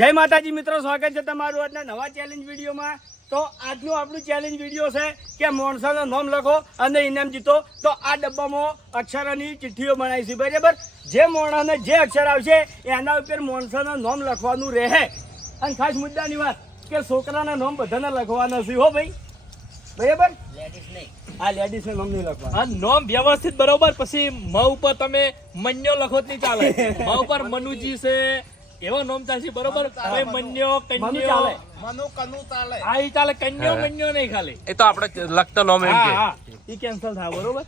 જય માતાજી મિત્રો, સ્વાગત છે તમારું આજના નવા ચેલેન્જ વિડીયોમાં। તો આજનું આપણું ચેલેન્જ વિડીયો છે કે માણસોનું નામ લખો અને ઇનામ જીતો। તો આ ડબ્બામાં અક્ષરોની ચિઠ્ઠીઓ બનાવી છે, બરાબર। જે માણસને જે અક્ષર આવશે એના ઉપર માણસોનું નામ લખવાનું રહે। અને ખાસ મુદ્દાની વાત કે છોકરાના નામ બધાને લખવાના છે, હો ભાઈ, બરાબર। લેડીઝ નહીં, આ લેડીઝને નામ નહીં લખવાનું। આ નામ વ્યવસ્થિત બરોબર। પછી મ ઉપર તમે મન્યો લખો જ નહીં ચાલે। મ ઉપર મનુજી છે એવો નામ ચાલશે, બરોબર। હવે મન્યો કન્યો ચાલે, મનુ કનુ ચાલે, આ ઈ ચાલે, કન્યો મન્યો નહીં ખાલી। એ તો આપણે લખતો નામ એમ કે હા, ઈ કેન્સલ થાય, બરોબર।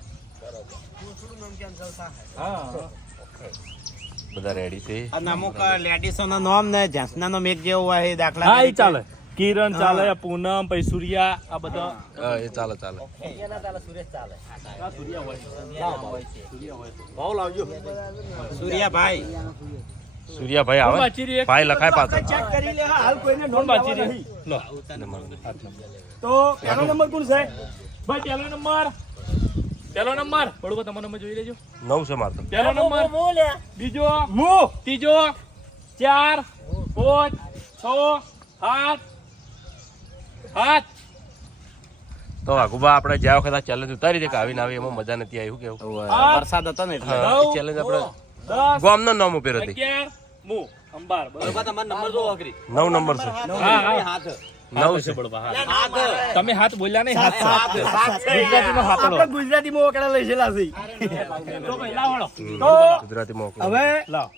બધા રેડી છે। અને અમુક લેડીસો નો નામ ને જેન્ટ્સ ના નામ એક જેવો હોય, દાખલા હા ઈ ચાલે। કિરણ ચાલે, પૂનમ, પછી સૂર્યા, આ બધા હા એ ચાલે ચાલે। સૂર્યાભાઈ સૂર્યાભાઈ આવે બાચી રહી એક। ભાઈ લખાય પાછળ ચેક કરી લે, હાલ કોઈને કોણ નોમ બાચી બાચી રહી? રહી। લો તો પહેલો નંબર કોણ છે? ભાઈ પહેલો નંબર બરોબર, તમારો નંબર જોઈ લેજો। 9 છે મારતો। પહેલો નંબર, બીજો, ત્રીજો, 4, 5, 6, 7, 8। તો વાઘુબા આપણે જ્યાં વખત આ ચેલેન્જ ઉતારી દે કે આવીને આવી એમાં મજા નથી આવી, શું કેવું? વરસાદ હતો ને એટલે ચેલેન્જ આપણે 10, ગામનો નામ ઉપર હતી। 11, મુ અંબાર, બરોબર। 9 નંબર છે। હા હા 9 છે। તમે હાથ બોલ્યા નહીં, હાથ ગુજરાતીનો હાથ લો। આપણે ગુજરાતીમાં ઓકડા લઈશેલા છે। તો ભાઈ લાવો, તો ગુજરાતી મોકલો। હવે લાવો।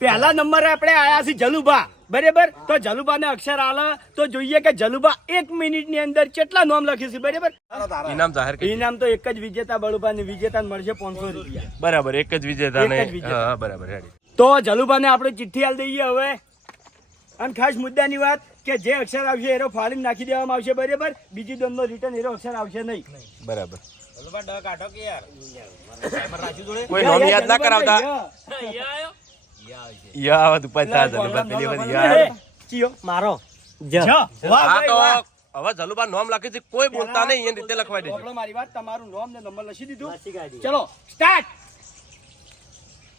પહેલા નંબરે આપણે આયા છીએ જલુભા, બરાબર। તો જલુભાને અક્ષર આલે તો જોઈએ કે જલુભા 1 મિનિટની અંદર કેટલા નામ લખે છે, બરાબર। ઇનામ જાહેર કરી ઇનામ તો એક જ વિજેતા બળુભાને વિજેતાને મળશે 500 રૂપિયા। બરાબર, એક જ વિજેતાને એક જ વિજેતા। હા બરાબર રેડી। તો જલુભાને આપણે ચિઠ્ઠી આલ દઈએ હવે। અને ખાસ મુદ્દાની વાત કે જે અક્ષર આવશે એનો ફાડીને નાખી દેવામાં આવશે, બરાબર। બીજી દોનનો રિટર્ન એનો અક્ષર આવશે નહીં, બરાબર। બોલવા ડ કાઢો કે યાર કોઈ નામ યાદ ના કરાવતા। અહીંયા યા આવત ઉપર તા જલુબા પેલી વખત યા ચિયો મારો જ આ વાહ તો ભાઈ, વાહ। હવે જલુબા નામ લખી છે, કોઈ બોલતા નહીં એ રીતે લખવાઈ દેજો। આપણો મારી વાત, તમારું નામ ને નંબર લખી દીધું, ચલો સ્ટાર્ટ।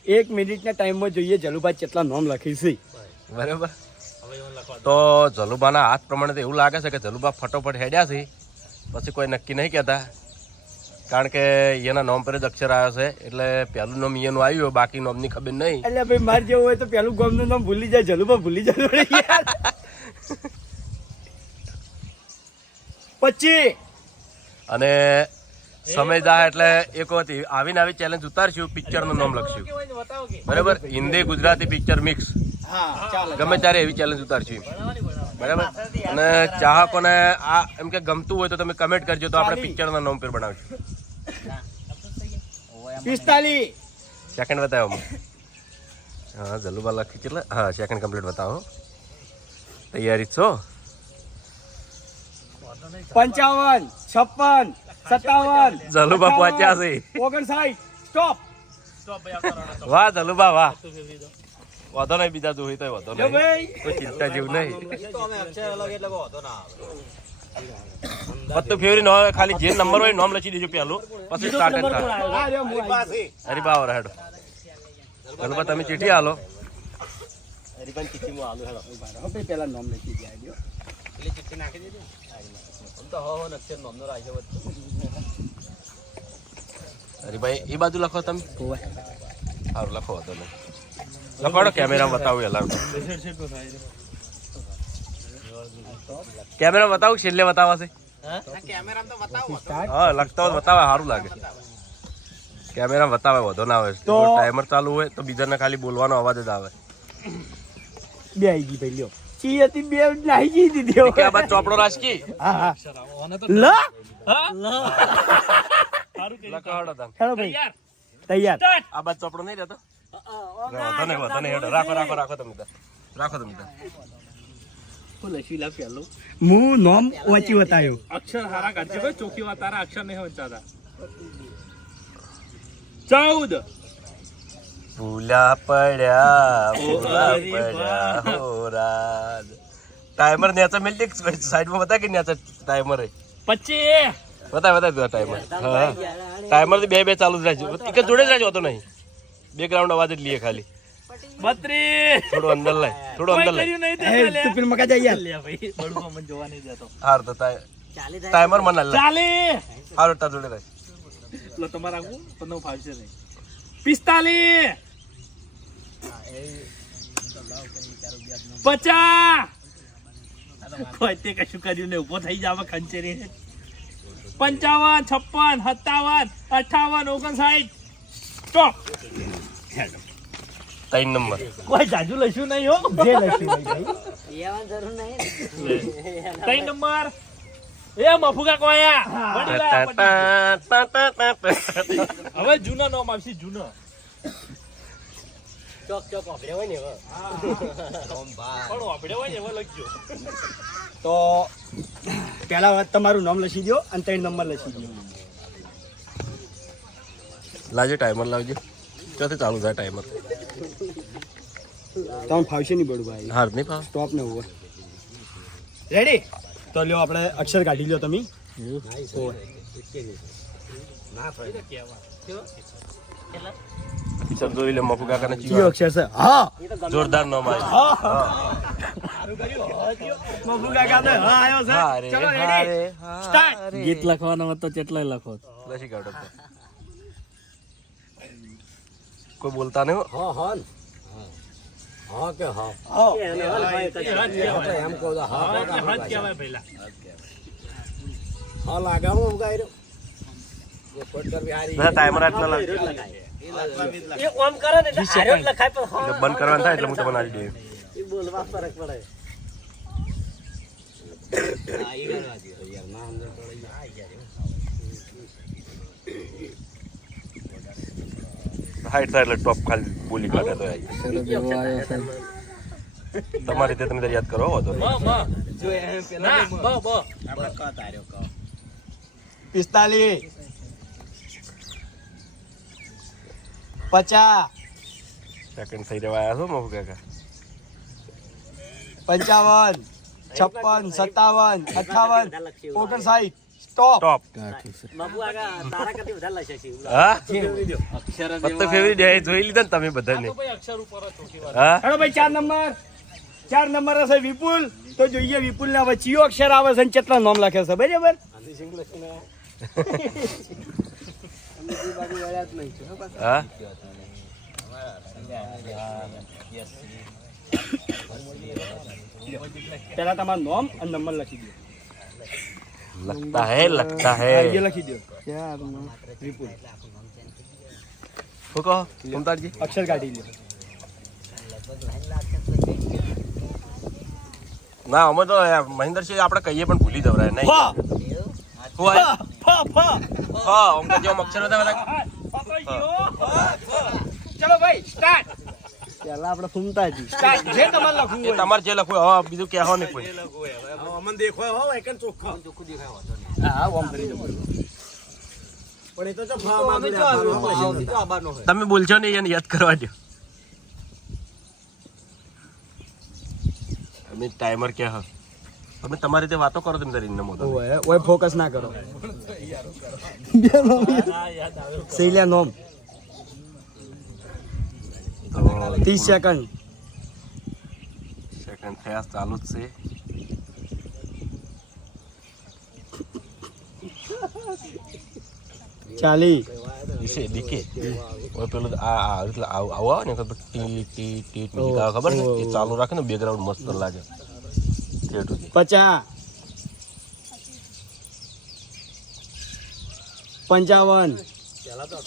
1 મિનિટના ટાઈમમાં જોઈએ જલુભા કેટલા નામ લખી છે, બરાબર। તો જલુબાના હાથ પ્રમાણે તો એવું લાગે છે કે જલુબા ફટોફટ હેડ્યા છે, પછી કોઈ નક્કી નહીં કહેતા, કારણ કે એના નામ પર જ અક્ષર આવ્યો છે, એટલે પહેલું નામ એનું આવ્યું, બાકી નામની ખબર નહીં। એટલે ભાઈ મારે જેવું હોય તો પેલું ગામનું નામ ભૂલી જાય, જલુભા ભૂલી જાય યાર। 25 અને સમય જાય એટલે એક વખત આવીને આવી ચેલેન્જ ઉતારશું, પિક્ચરનું નામ લખશું, બરાબર। હિન્દી ગુજરાતી પિક્ચર મિક્સ, હા ચાલે। ગમે ત્યારે એવી ચેલેન્જ ઉતારશું, બરાબર। અને ચાહકોને આ એમ કે ગમતું હોય તો તમે કમેન્ટ કરજો, તો આપણે પિક્ચરના નામ પર બનાવશું। 45 સેકન્ડ બતાવો। હા જલુબા લખી એટલે હા સેકન્ડ કમ્પ્લીટ બતાવો। તૈયારી છો? 55 56 57 જલુબા પહોંચ્યા છે। 59 સ્ટોપ। વાહ જલુબા વાહ, વાંધો નહીં, બીજા જોઈ તો વાંધો જો નહીં, ભાઈ કોઈ ચિંતા જેવું નહીં। તો અમે અક્ષર અલગ એટલે વાંધો ના આવે। પત્તું ફેવરી નો ખાલી જે નંબર હોય નામ લખી દેજો પેલું, પછી સ્ટાર્ટ જ થાય। આ રહ્યો હું આવી ગયો। અરે બાવર હેડો જલુબા, તમે ચીઠી આલો। હવે ભાઈ પેલા નામ લખી જાય પેલી ચિઠ્ઠી નાખી દીધી તો અક્ષર નામનો રાખ્યો વચ્ચે। અરે ભાઈ એ બાજુ લખો તમે, સારું લખો વાંધો નહીં, લખો કેમેરા બતાવું એલાર કેમેરા બતાવું, છેલ્લે બતાવવા છે। કેમેરામાં તો બતાવો હા લખતા હોય બતાવે, સારું લાગે, કેમેરા બતાવે વધો ના આવે। તો ટાઈમર ચાલુ હોય તો બીજાને ખાલી બોલવાનો અવાજ જ આવે। બે આવી ગઈ ભાઈ, લ્યો ચી હતી બે નાહી ગઈ દીધી કે આ બાદ ચોપડો રાજકી હા હા લ લખો હેડો તમે। હેલો ભાઈ તૈયાર। આ બાદ ચોપડો નહીં રહેતો, વધો નહીં હેડો, રાખો રાખો રાખો તમે તાર, રાખો તમે તાર। હું નામ વાંચી બતાવ્યો, અક્ષર હારા કાઢજો ભાઈ, ચોખી વાત તારા અક્ષર નહીં વંચાતા। 14 ભૂલા પડ્યા હો રાજ। ટાઈમર નેચા મિલતી સાઈડમાં બતા કે નેચા ટાઈમર 25 બતા ટાઈમર। હા ટાઈમર બે ચાલુ જ રહેજો, એક જોડે જ રહેજો, હતો નહીં, બેકગ્રાઉન્ડ અવાજ જ લઈએ ખાલી। 32 થોડું અંદર લઈ થોડું કોઈ અંદર લઈ કર્યું નહીં તે એ, લે. તું પેલું મકા જા યાર. લે ભાઈ બળું મને જોવા નહીં દેતો હાર તો ટાઈમર મને લે 40 હાર તાર જોડે રહે લો તમારે આગું પણ હું ફાવશે નહીં 45 50 કોઈ તે કશું કર્યું નહીં ઉભો થઈ જાવ ખંચેરી 55 56 57 58 59 સ્ટોપ 3 નંબર કોઈ જાજુ લઈશું નહીં હો જે લખ્યું હોય ભાઈ. 3 નંબર એ મફુકા કોયા વડી લાયા પટી. હવે જૂના નામ આવશે જૂના પણ વાપર્યા હોય ને એવા લખજો તો પહેલા વાત તમારું નામ લખી દો અને 3 નંબર લખી દો. લાવજો ટાઈમર લાવજો ક્યાંથી ચાલુ થાય ટાઈમર તમે ફાવશે નહીં બળું ભાઈ. હાર નહીં પાવ સ્ટોપ ને over. રેડી? તો લ્યો આપણે અક્ષર કાઢી લ્યો તમે. હિસાબ જોઈ લે મફુ કાકાને કયો અક્ષર છે? હા. જોરદાર નામ આવ્યું મફુ કાકા તો હા આવ્યો છે. હા રે, ચલો હા રેડી? રે, હા સ્ટાર્ટ. રે. ગીત લખવાનો હતો કેટલાય લખો લસી કાઢો તો. કોઈ બોલતા નહીં હો. બધા ટાઈમર આટલા લાગે. એટલે બંધ કરવાનું થાય એટલે હું તમને આવી દઉં. હાઈટ થાય એટલે ટોપ ખાલી બોલી કાઢે તો આવી. તમારી રીતે તમે યાદ કરો હો તો ના બ 45 50 સેકન્ડ થઈ રહેવા આવ્યા છો મફુ કાકા 55 56 57 58 59 સ્ટોપ. ટોપ હા ફક્ત ફેવરિટ હે જોઈ લીધા ને તમે બધાને ભાઈ અક્ષર ઉપર જ ચોખી વાત હા હેલો ભાઈ 4 નંબર હશે વિપુલ. તો જોઈએ વિપુલ ના વચ્ચે અક્ષર આવે છે અને કેટલા નામ લખે છે બરાબર? હા પહેલા તમારું નામ અને નંબર લખી દો. लगता है ये લખી દો. વિપુલ. શું કહો મમતાજી અક્ષર કાઢી લો. ના અમે તો મહેન્દ્રસિંહ આપણે કહીએ પણ ભૂલી જવરાય નહીં ફા શું આય ફા ફા. હા અમુક જેમ અક્ષર હતા બધા ચલો ભાઈ સ્ટાર્ટ. પહેલા આપણે ફૂમતાજી સ્ટાર્ટ. જે તમારે લખવું એ હોય. તમારે જે લખવું હોય, હવે બીજું કહેવો નહીં કોઈ હા ઓમ કરી દો. તમે બોલશો નહીં એને યાદ કરવા દો અમે ટાઈમર કે હા તમે તમારી રીતે વાતો કરો તમે તારી નમો ઓય ફોકસ ના કરો. સૈલ્યા નોમ 30 સેકન્ડ. સેકન્ડ થયા ચાલુ જ છે ચાલી દિશે દીકે ઓય પેલું આ એટલે આવું આવે ને ખબર ટી ટી ટી મ્યુઝિક આવે ખબર ને એ ચાલુ રાખે ને બેકગ્રાઉન્ડ મસ્ત લાગે થિયેટર 50 55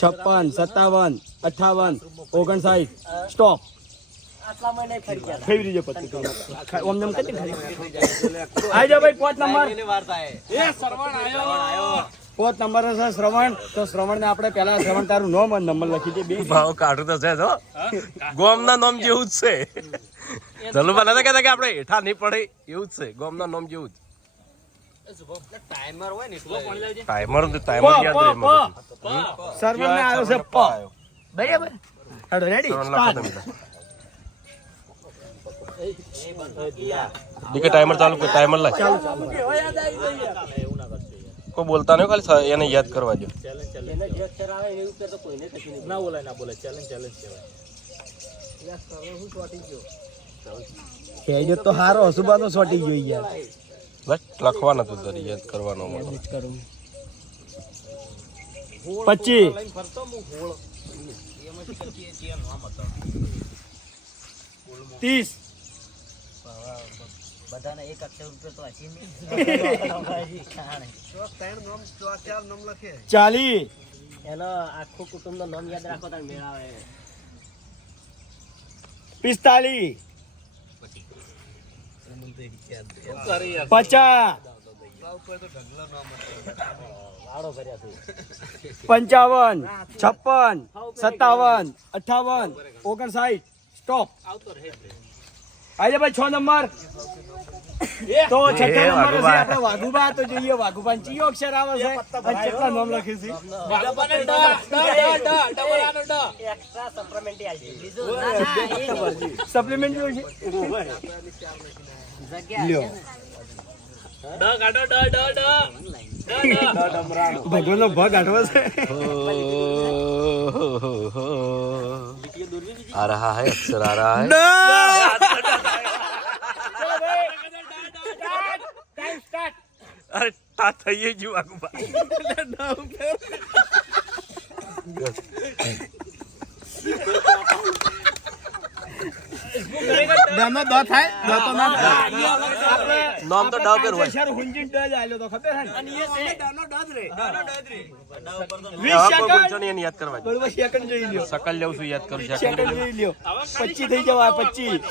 56 57 58 59 સ્ટોપ. ફેવરી જો પત્તી ઓમ નમ કતી ખાલી આઈ જા ભાઈ 5 નંબર. એ સરવણ આયો 5 નંબર છે શ્રવણ. તો શ્રવણ ને આપણે પહેલા શ્રવણ તારું નામ અને નંબર લખી દે. બે ભાવ કાઢું તો છે જો ગોમના નામ જેવું જ છે જલુબા નતા કહેતા કે આપણે હેઠા નહીં પડે એવું જ છે ગોમના નામ જેવું જ ટાઈમર યાદ રહે મગજ. સર્વર ને આવ્યો છે પ. બરાબર હેડો રેડી લખો સ્ટાર્ટ. તમે દીકે ટાઈમર ચાલુ કર ટાઈમર લાગ કોઈ બોલતા નહીં ખાલી એને યાદ કરવા દો. ના બોલાય ચેલેન્જ કહેવાય હેજો તો હારો હસુબાનો સોટી ગયો યાર. બસ લખવાનું હતું તારે યાદ કરવાનો મળે 25 30 બધાને એક અક્ષર રૂપિયો તો હસી મી 40 એનો આખું કુટુંબ નું નામ યાદ રાખો તાર મેળાવે 45 50 વાળો કર્યા તું 55 56 57 58 59 સ્ટોપ આજે ભાઈ 6 નંબર તો છઠ્ઠા નંબર છે આપણે વાઘુબા. તો જોઈએ વાઘુબા ચિયો અક્ષર આવે છે અને કેટલા નામ લખ્યું છે. વાઘુબાને ડ ડબલ આનો ડ એક્સ્ટ્રા સપ્લિમેન્ટરી આવી બીજું ના ના એ સપ્લિમેન્ટ છે જગ્યા ડ કાઢો ડ ડ ડ ભગવાનનો ભગ આઠવો છે. आ रहा है अक्षर आ रहा है ટાઈમ સ્ટાર્ટ. अरे ता થઈએ જ વાગુબા દનો દ થાય દ તો ના થાય. નામ તો ડ પર હોય સર હુંજીન ડ જ આલ્યો તો ખબર હે ને. હવે 20 કોઈ સેકન્ડ બોલશો નહીં, એને યાદ કરવા દે. બરોબર સેકન્ડ જોઈ લ્યો. શકલ લેવું છું યાદ કરું સેકન્ડ જોઈ લ્યો. 25 થઈ જવા 25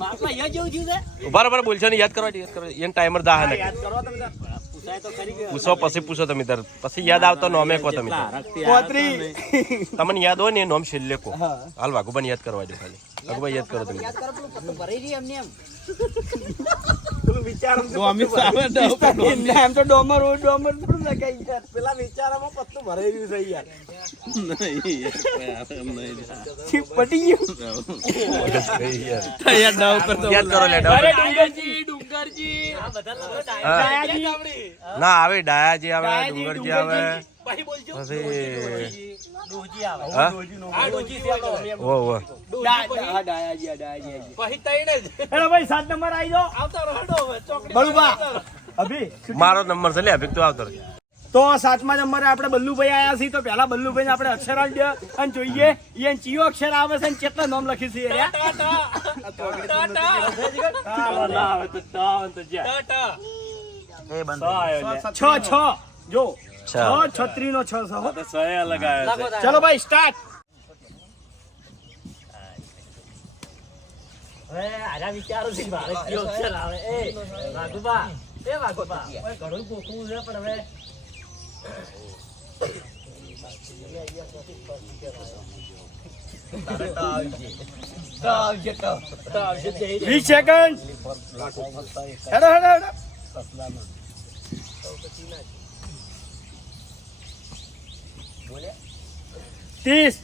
બાપા યો જેવું થયું છે ઉભા રહો, બોલશો નહીં, યાદ કરવા દે, યાદ કરવા દે. એને ટાઈમર દાહ ને યાદ કરો તમે તાર. પૂછાય તો ખરી ગયો પૂછો પછી પૂછો તમે તાર પછી યાદ આવતો નોમે કો તમે તાર. 35 તમને યાદ હોય ને એ નોમ છેલ્લે કો હા. હાલ વાઘુબાને યાદ કરવા દે ખાલી. વાઘુબા યાદ કરો તમે. યાદ કરો પેલું પત્તું ભરાઈ રહી એમને એમ ડોમિસ આવે ડ ઉપર ડોમિસ. એમ તો ડોમર હોય ડોમર થોડું લગાઈ યાર. પેલા વિચારામાં પત્તું ભરાઈ રહ્યું છે યાર. પટી ગયું. યાર ડ ઉપર તો યાદ કરો લે ડ અરે ઉપર. ડુંગરજી આ બધા લોકો હા. ડાયાજી. ના આવે ડાયાજી આવે ડાયાજી, ડુંગરજી આવે પછી બોલજો પછી ડોજી આવે હા આ ડોજી છે આપણો. ઓ ઓ ડાયાજી ડાયાજી. પછી તઈને જ હેલો ભાઈ 7 નંબર આવી જાઓ. આવતા રહો હવે ચોકડી બળુબા અભી મારો નંબર છે લે અભિક તું આવતો રહે. તો 7મા નંબરે આપણે બલ્લુભાઈ આયા છીએ. તો પહેલા બલ્લુભાઈ આપણે અક્ષર આલ દે અને જોઈએ એ ચિયો અક્ષર આવે છે અને કેટલા નામ લખી છે એ. છ જો 6 36 નો 6 હો. ચલો ભાઈ સ્ટાર્ટ. હવે આરા વિચારો છે મારે કયો અક્ષર આવે એ વાઘુબા ઓય ઘણું ગોખવું છે પણ હવે આવશે 20 સેકન્ડ. હેડો હેડો હેડો. 30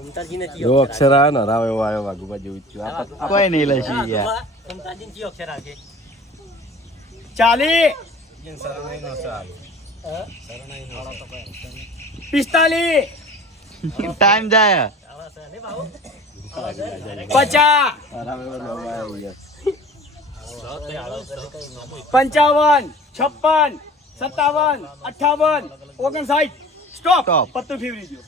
મમતાજીને એવો અક્ષર આવે ને રાવ એવો આવ્યો વાઘુબા જેવું જ થયું. કોઈ નહીં લખી યાર. મમતાજીને કયો અક્ષર આવે 40 45 ટાઈમ જાય. આવા છે ને બાબુ 50 55 56 57 58 59 સ્ટોપ. Stop. પત્તું ફેરવી દો.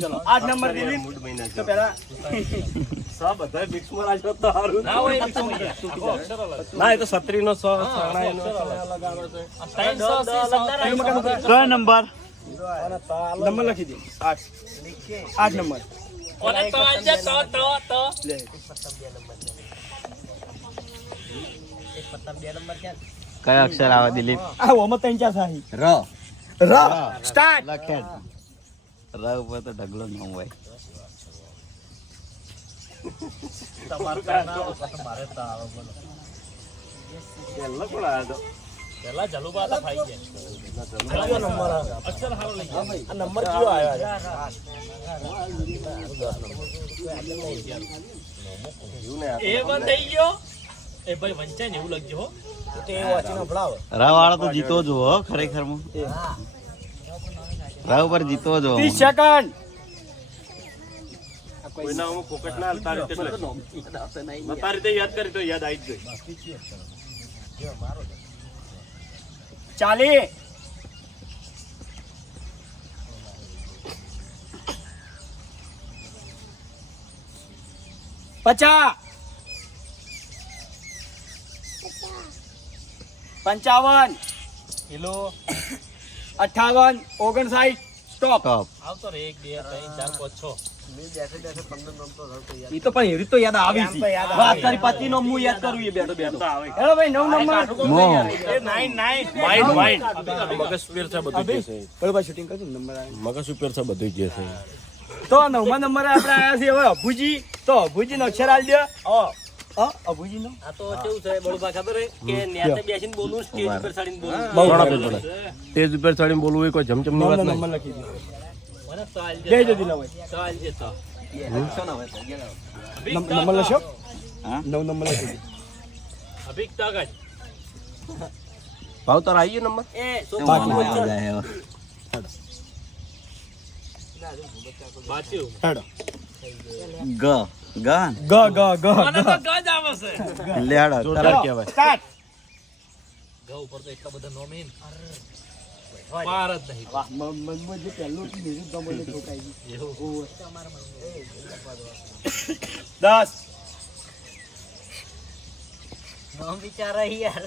ચલો 8 નંબર દિલીપ. તો પહેલા ના હોય એ તો ના એ તો 36 નો 100 કયો નંબર? નંબર લખી દો. 8 નંબર ઓને તો આજે તો લે. કયો અક્ષર આવે દિલીપ? આ ઓમાં 3 4 સાહી. ર. ર સ્ટાર્ટ. લખે ર ઉપર તો ઢગલો ન હોય. પેલા જલુબા હતા ભાઈ ગયા અક્ષર હારો લઈ ગયા આ નંબર કયો આવ્યો એ બંધ થઈ ગયો એ ભાઈ વંચાય ને એવું લખજો હો તે વાંચીને ભણાવો. ર વાળો તો જીતો જ હો ખરેખર માં. રાહ ઉપર જીતવો જો 30 સેકન્ડ. કોઈના આમાં ફોકસ ના હાલતા રીતે એટલે. તારી રીતે યાદ કરી તો યાદ આવી જ ગઈ. 40. 50. 55. કિલો 58. 59. સ્ટોપ. ટોપ આવતો રે 1 2 3 4 5 6 ઈ તો પણ એવી તો યાદ આવી આમ તો યાદ આવે. વાત તારી પાછી નો હું યાદ કરું એ બેઠો બેઠો હેલો ભાઈ 9 નંબર. મો મગજ ઉપર છે બધું જે છે. બરોબર શૂટિંગ કરજો નંબર આવે. મગજ ઉપર છે બધું જે છે. તો 9મા નંબરે આપણે આયા છીએ હવે અભુજી. તો અભુજી નો અક્ષર આલ દે. અભુજી નો આ તો કેવું છે બળુબા ખબર હે કે નેતે બેસીને બોલવું સ્ટેજ ઉપર ચડીને બોલવું ઘણા પેપર સ્ટેજ ઉપર ચડીને બોલવું એ કોઈ જમચમની વાત નહીં. નંબર લખી દે. મને ચાલ જય જતી ના ભાઈ. ચાલ જે તો નંબર લખો. હા? 9 નંબર લખી દે. અભિક તાકાત ભાવ તાર આવી ગયો નંબર? એ બાચ્યું હેડો. ગ ગન ગ ગ ગ મને તો ગજ આવે છે લેડો જોરદાર કહેવાય. સ્ટાર્ટ. ઘ ઉપર તો એટલા બધા નોમ હે પાર જ નહીં મનમાં જે પહેલું હતું બીજું તો મને ઠોકાઈ ગયું. 10. નામ વિચારા યાર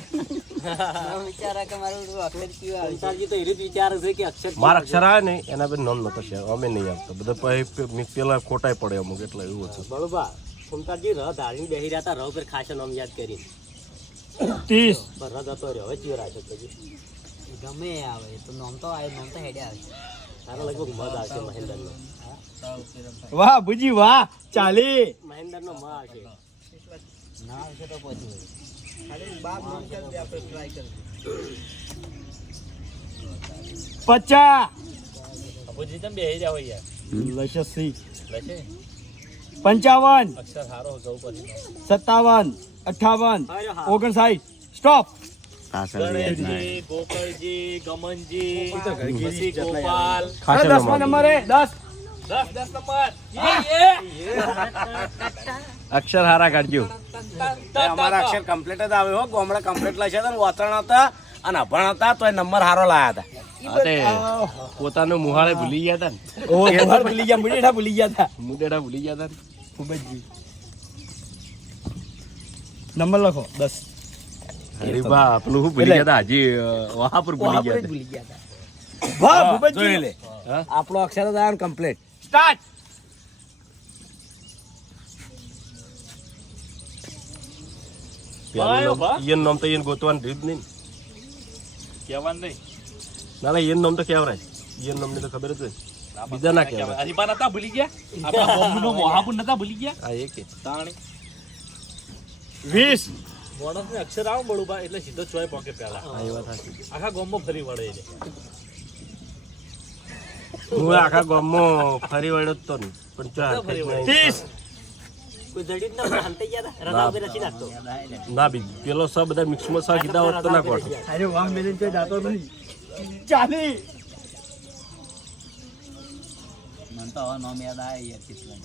નામ વિચારા કે મારું અક્ષર કયું આવે સંસારજી તો એ રીત વિચારે છે કે અક્ષર મારા અક્ષર આવે ને એના પર નોમ નતો શેર અમે નહીં આપતા બધા પેલા ખોટાઈ પડે અમુક એટલે એવું હતું. બળુબા સંસારજી રહ ધારીને બેહી રહ્યા હતા રહ પર ખાસો નામ યાદ કરીને 30. પણ રદ હતો રહ્યો હવે ચિયો રાખ્યો પછી ગમે એ આવે તો નામ તો આવે નામ તો હેડે આવે તારા લગભગ મધ આવશે મહેન્દ્રનો વાહ ભુજી વાહ. 40. મહેન્દ્રનો મ આવશે ના આવશે તો પછી ખાલી બાપ નામ ચાલ દે આપણે ટ્રાય કરીએ 50. અબુજી તમે બેહી જાવ યાર લશે સી. લશે 55. અક્ષર સારો જવું પછી 57. 58. 59. સ્ટોપ. પાછળ યાદ ના ગણેશજી ગોકળજી ગમનજી પછી ગોપાલ ખાસો 10મા નંબરે 10. 10 નંબર અક્ષર હારા કાઢજો. અમારા અક્ષર કમ્પ્લીટ જ આવે હો ગોમડા કમ્પ્લીટ લખ્યા હતા ને વાતરણ હતા અને અભણ હતા તો નંબર હારો લાયા હતા અરે પોતાનું મુહાળે ભૂલી ગયા હતા ને. ઓ ઘર ભૂલી ગયા. મુડેઠા ભૂલી ગયા હતા. મુદેડા ભૂલી ગયા હતા ને. ખૂબ જ જી. નંબર લખો 10. અરે બા પેલું શું ભૂલી ગયા હતા હજી વહાપુર ભૂલી ગયા હતા. ભૂલી ગયા હતા. વાહ ભૂપતજી. હા? આપણો અક્ષર જ આવ્યો કમ્પ્લીટ સ્ટાર્ટ. પેલું નામ- ઈયન નામ તો ઈયન ગોતવાનું રીત નહીં ને. કહેવાનું નહીં ના ના ઈયન નામ તો કેવરાય. ઈયન નામની તો ખબર જ હોય. બીજા ના કહેવાય. હરીબા નતા ભૂલી ગયા આપણા બોમ્બનો મોહાપુર નતા ભૂલી ગયા આ એક તાણી 20. માણસને અક્ષર આવ બળુબા એટલે સીધો ચોય પોકે પહેલા આ એ વાત સાચી. આખા ગામમાં ફરી વળે છે હું આખા ગામમાં ફરી વળ્યો જ તો ને પણ ચા હાથે જ નહીં. 30. કોઈ જડી જ ના હંતે ગયા હતા રદા ઉપર નથી નાખતો ના બી પેલો સ બધા મિક્સમાં સ કીધા હોત તો ના કોટ. અરે વાહ મેરે કોઈ જાતો નહીં. 40. મને તો હવે નામ યાદ આવે યાર કેટલા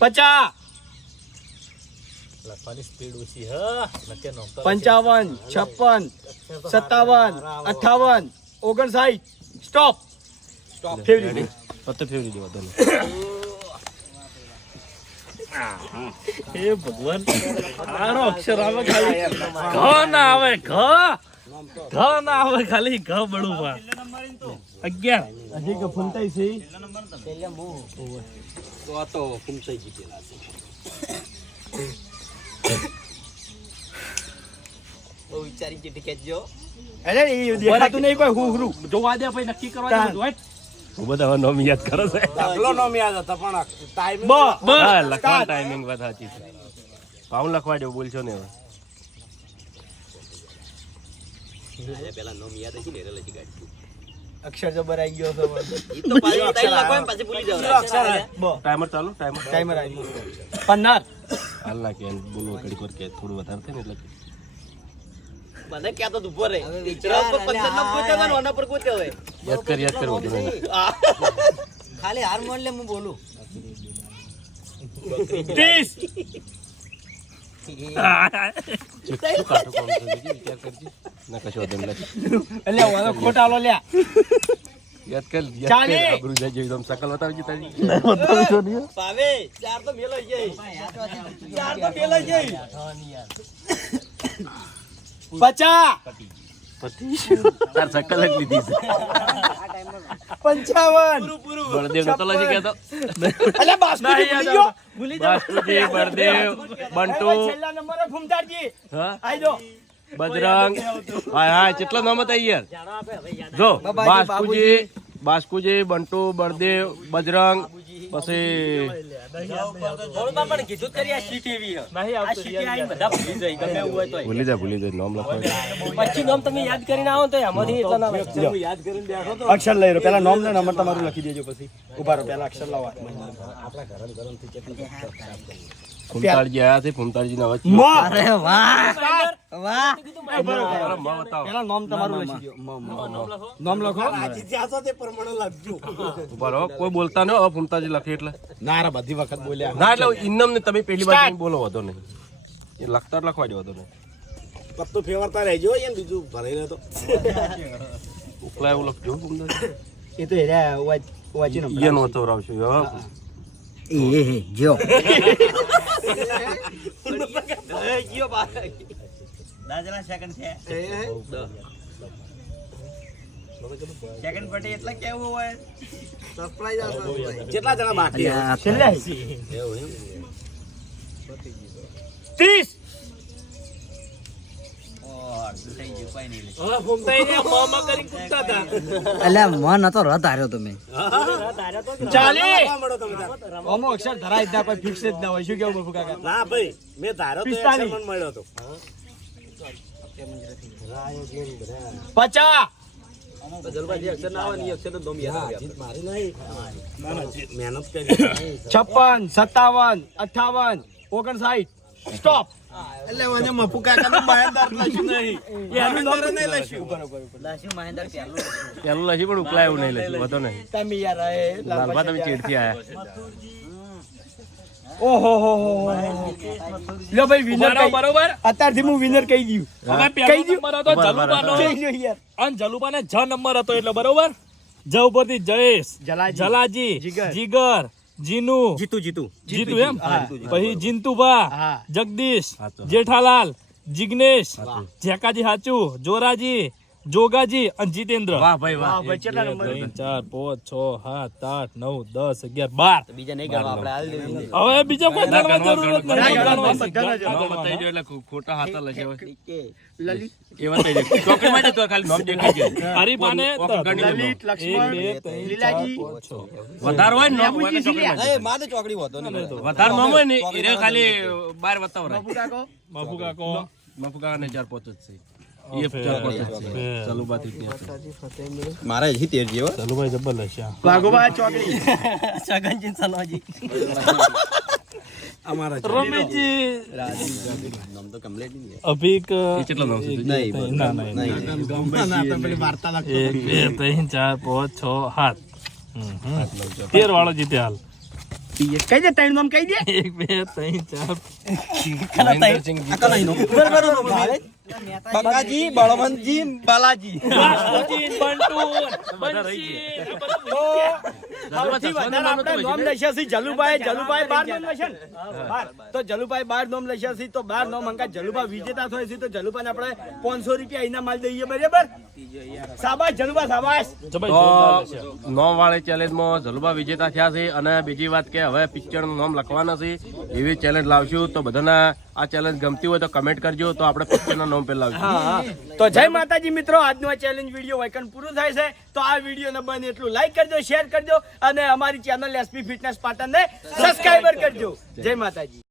50. લખવાની સ્પીડ ઓછી હ નકે નો 55. 56. 57. 58. 59. સ્ટોપ. ફેવરી. પત્તો ફેરવી દેવા તને. હે ભગવાન આરો અક્ષર આવે ખાલી ઘ ના આવે ઘ ના આવે ખાલી ઘ બળુબા 11 હજી કે ફૂલતાઈ છે. પેલે મુ તો આ તો ફૂમસાઈ જીતેલા છે બહુ વિચારી ચીઠી ખેંચજો અરે એ દેખાતું નહીં કોઈ હુહરું. જોવા દે ભાઈ નક્કી કરવા દે બધું હું બધા હવે નામ યાદ કરે છે. દાખલો નામ યાદ હતા પણ ટાઈમ હા લખવા ટાઈમિંગ વાત સાચી છે. પાઉં લખવા જેવું બોલશો ને હવે પેલા નામ યાદ હતી ને એટલે લખી કાઢ્યું અક્ષર જબર આવી ગયો છે. ઈ તો પાછું અક્ષર લખો એમ પછી ભૂલી જાવ અક્ષર બ ટાઈમર ચાલુ ટાઈમર ટાઈમર આવી ગયો. 15. હાલ ના કે બોલવા ઘડી પર કે થોડું વધારે થાય ને એટલે મને ક્યાં તો ઉભો રહે હવે વિચાર, પર 15 નામ ગોત્યા હતા ને આના પર ગોત્યા હોય યાદ કર વધુ નહીં. ખાલી હાર મોડ લે હું બોલું 30 શું કાઢું કામ છે, વિચાર કરજે. ના કશો વાંધો નહીં. એટલે ઓનો ખોટા લો લ્યા યાદ કર ચાલી. આબરૂ જાય જેવી આમ શકલ બતાવજે તારી. ભાવે 4 તો મેલો જાય 4 તો મેલો જાય 50 તાર શકલ જ લીધી છે. 55 બળદેવ નતો લઈ કહેતો. એટલે બાસ્કુજી ભૂલી ગયો બાસ્કુજી, બળદેવ, બંટુ, છેલ્લા નંબર ફૂમતારજી હા, આઈ જો બજરંગ. હા કેટલા નામ હતા યાર? જો બાસ્કુજી, બંટુ, બળદેવ, બજરંગ, પછી પણ કીધું કરી આ સીટ એવી નહીં આ આવતું સીટ આવીને બધા ભૂલી જાય ગમે એવું હોય તો ભૂલી જાય નામ લખો. પછી નામ તમે યાદ કરીને આવો તો એમાંથી એટલા ના યાદ કરીને બેઠો તો અક્ષર લઈ રહ્યો પેલા નામ ને નંબર તમારું લખી દેજો પછી ઉભા રહો પેલા અક્ષર લાવો ફૂમતાળજી આયા છે. ફૂમતાળજી ના અવાજ અરે વાહ વાહ પેલા નામ તમારું લખી દો નામ લખો ઉભા રહો. કોઈ બોલતા નહીં. હવે ફૂમતાજી લખી એટલે ના રે બધી વખત બોલ્યા ના એટલે ઇન્નમ ને તમે પેલી બાજુ બોલો વધો નહીં. એ લખતા જ લખવા દો વધો નહીં. પત્તું ફેવરતા રહેજો એમ બીજું ભરાઈ રહેતો ઉકલા એવું લખજો ફૂમતાજી. એ તો હેરા વાંચી નો ઈયન વતો રાવશું. હા એ જો ગયો બા દાદલા સેકન્ડ છે સેકન્ડ પટે એટલા કેવું હોય સરપ્રાઈઝ કેટલા જણા બાકી છેલ્લે 30 હવે ફૂમતાઈને મોંમાં કરીને કૂદતા હતા. અલ્યા મન હતો રત હાર્યો તમે 40 ઓમો અક્ષર ધરાય જ ના કોઈ ફિક્સ જ ના હોય શું કેવું બાપુ કાકા ના ભાઈ મેં ધાર્યો તો 45. એક્શન મળ્યો હતો 50 મહેનત કરી 56 57 58 59 સ્ટોપ એટલે મને મફુ કાકા નું મહેનદાર લખ્યું નહીં એનું નામ નહીં લખ્યું લાશુ મહેન્દ્ર પેલું પેલું લખી પણ ઉકલા એવું નહીં લખ્યું વધો નહીં. તમે યાર એ લાલભા તમે ચીડથી આયા. ઓહો હો હો લો ભાઈ વિનર બરોબર. અત્યારથી હું વિનર કહી દઉં હવે પહેલો નંબર હતો જલુબાનો કહી દો યાર અને જલુબાને જ નંબર હતો એટલે બરોબર. જ ઉપરથી જયેશ, જલાજી, જીગર, જીનુ, જીતુ એમ પછી જીંતુભા, હા. જગદીશ, જેઠાલાલ, જિગ્નેશ, જેકાજી હાચુ, જોરાજી, જોગાજી અને જીતેન્દ્ર. વાહ ભાઈ વાહ. હા ભાઈ કેટલા નંબર 3 4 5 6 7 8 9 10 11 12. બીજા નહીં ગણવા આપણે હાલ દેવી હવે બીજો કોઈ ગણવા જરૂર જ ગણવા, નથી. ગણવા, ગણવા. બધાના જ. નામ બતાવી દો એટલે ખોટા હાથા લખ્યા હોય. લલિત એ બતાવી દે. ચોકડીમાં જ તો ખાલી નામ દેખાઈ જાય. હરીફાને ઓકે, ગણી લો. લલિત લક્ષ્મણ લીલાજી વધારે હોય ને નામ હોય તો બાબુજી ચોકડીમાં જ. મારે ચોકડી હોતો નહીં વધારે નામ હોય ને એને ખાલી બાર બતાવરા. બાપુ કાકો બાપુ કાકો. મફુકા ને 4 5 જ છે. એ 4 5 જ છે. ચાલુ બાત રીતે મારે હજી 13 જેવો ચલુભાઈ જબર લખ્યા. વાઘોબા ચોકડી સગનજી સલાજી અમારા રમેશજી, નામ તો કમ્પ્લીટ નહીં અભિક, એ કેટલા નામ છે? ના, ના, ના. 1 2 3 4 5 6 7 13 વાળો જીતે હાલ. કહી દે ત્રણ નામ કહી દે 1 2 3 4 બકાજી બળવંતજી બાલાજી બાસ્કુજી, બંટુ, બંસી, સૌથી વધારે આપણે નામ લખ્યા છે જલુભાઈ 12 નામ લખ્યા ને 12 તો જલુભાઈ 12 નામ લખ્યા છે તો 12 નામ અંકા જલુભા વિજેતા થાય છે તો જલુભાને આપણે 500 રૂપિયા ઇનામ આલ દઈએ બરાબર શાબાશ જલુભા શાબાશ તો 9 વાળી ચેલેન્જમાં જલુભા વિજેતા થયા છે અને બીજી વાત કે હવે પિક્ચરનું નામ લખવાના છે એવી ચેલેન્જ લાવશું તો બધાના આ ચેલેન્જ ગમતી હોય તો કમેન્ટ કરજો તો આપણે પિક્ચરના નામ પર લાવશું. તો જય માતાજી મિત્રો આજનો આ ચેલેન્જ વિડીયો વાયકન પૂરું થાય છે તો આ વિડીયોને બને એટલું લાઈક કરજો શેર કરજો અને અમારી ચેનલ એસપી ફિટનેસ પાટણને સબસ્ક્રાઇબર કરજો. જય માતાજી.